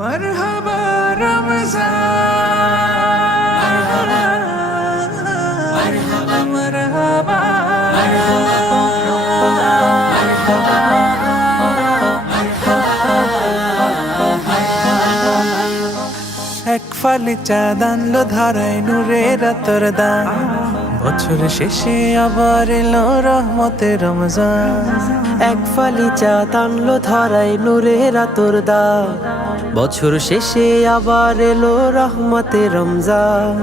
मरहबा रमज़ान मरहबा मरहबा এক ফালি চাঁদ আনলো ধারায় নূরের রাতের দান বছর শেষে আবার এলো রহমতের রমজান এক ফালি চাঁদ আনলো ধরায় নূরে রাতর দান বছর শেষে আবার এলো রহমতে রমজান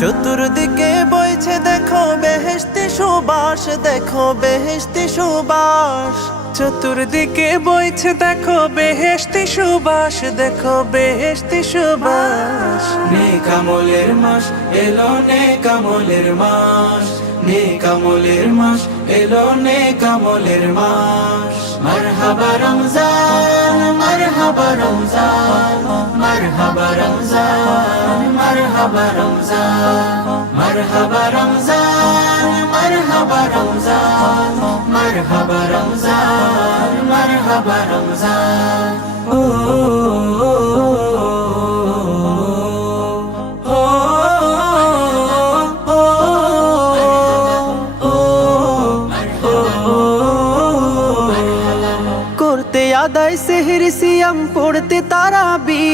চতুর্দিকে বইছে দেখো বেহেশতি সুবাস দেখো বেহেশতি সুবাস চতুর্দিকে বইছে দেখো বেহেশতি সুবাস দেখো বেহেশতি সুবাস নেক আমলের মাস এলো নেক আমলের মাস নেক আমলের মাস এলো নেক আমলের মাস মারহাবা রমজান মারহাবা রমজান মারহাবা রমজান মারহাবা রমজান মারহাবা রমজান মারহাবা রমজান মারহাবা রমজান মারহাবা রমজান ও করতে আদায় সেহর সিয়াম পড়তে তারাবি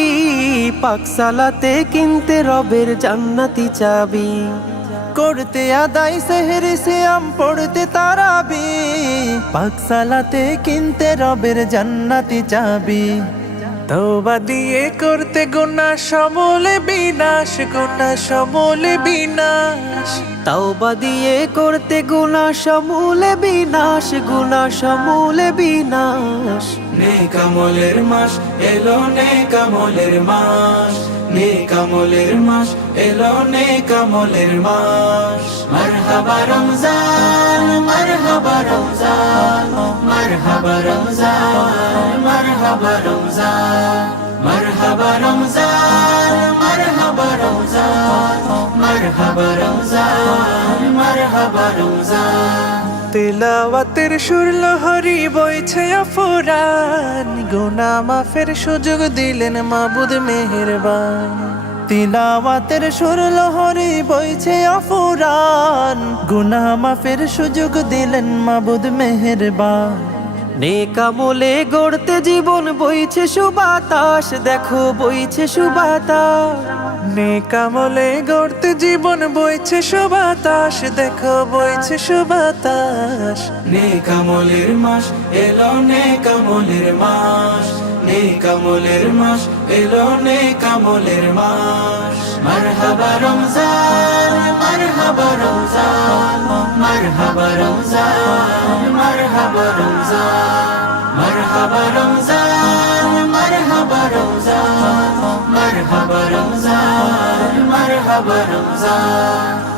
পাকশালাতে কিনতে রবের জান্নাতি চাবি করতে আদায় সেহর সিয়াম পড়তে তারাবি পাকশালাতে কিনতে রবের জান্নাতি চাবি তওবা দিয়ে করতে গুনাহ সমূলে বিনাশ গুনাহ সমূলে বিনাশ তাওবা দিয়ে করতে গুনাহ সমূলে বিনাশ গুনাহ সমূলে বিনাশ নেক আমলের মাস এলো নেক আমলের মাস নেক আমলের মাস এলো নেক আমলের মাস মারহাবা রমজান মারহাবা রমজান মারহাবা রমজান মারহাবা রমজান মারহাবা রমজান মারহাবা রমজান মারহাবা রমজান মারহাবা রমজান তিলাওয়াতের সুর লহরী বইছে অফুরান গুনাহ মাফের সুযোগ দিলেন মাবুদ মেহেরবান তিলাওয়াতের সুর লহরী বইছে অফুরান গুনাহ মাফের সুযোগ দিলেন মাবুদ মেহেরবান নেক আমলে গড়তে জীবন বইছে সুবাতাস দেখো বইছে সুবাতাস নেক আমলে গড়তে জীবন বইছে সুবাতাস দেখো বইছে সুবাতাস নেক আমলের মাস এলো নেক আমলের মাস নেক আমলের মাস এলো নেক আমলের মাস মারহাবা রমজান মারহাবা রমজান মারহাবা রমজান মারহাবা রমজান মারহাবা রমজান মারহাবা রমজান মারহাবা রমজান মারহাবা রমজান